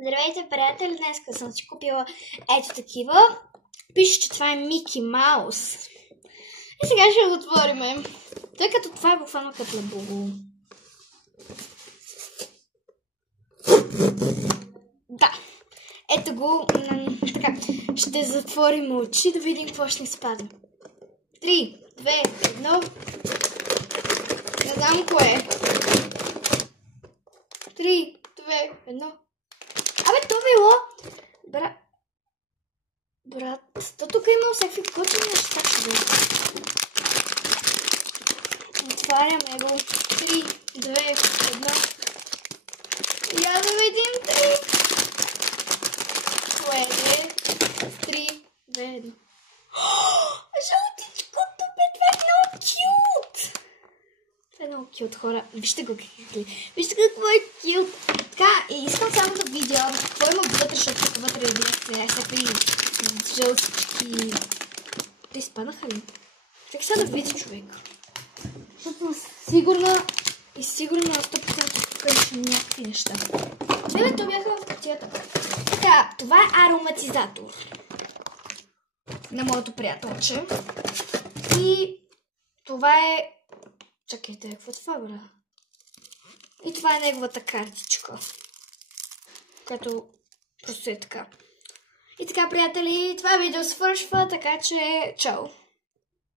Здравейте, приятели! Днес съм си купила ето такива. Пише, че това е Мики Маус. И сега ще го отворим. Тъй като това е буквално като лебово. Да. Ето го. Така. Ще затворим очи да видим какво ще ни спадне. 3, 2, 1. Не знам кое. 3, 2, 1. Абе, то било... Брат, то тук е имало всякакви готини неща, човек. Отваряме го. 3, 2, 1. Я да видим 3. Кое е? 3, 2, 1. Жълтичкото, бе, това е много кют! Това е много кют, хора. Вижте го Вижте какво е кют. Така, и искам само да видя какво има вътре, защото тук вътре е всякакви жълтички. Те изпадаха ли? Чакай сега да види човек. Защото сигурна и сигурно на 100% тук имаше някакви неща. Не, то бяха в кутията. Така, това е ароматизатор на моето приятелче. И това е... Чакайте, какво това, бра? И това е неговата картичка, която просто е така. И така, приятели, това видео свършва, така че чао!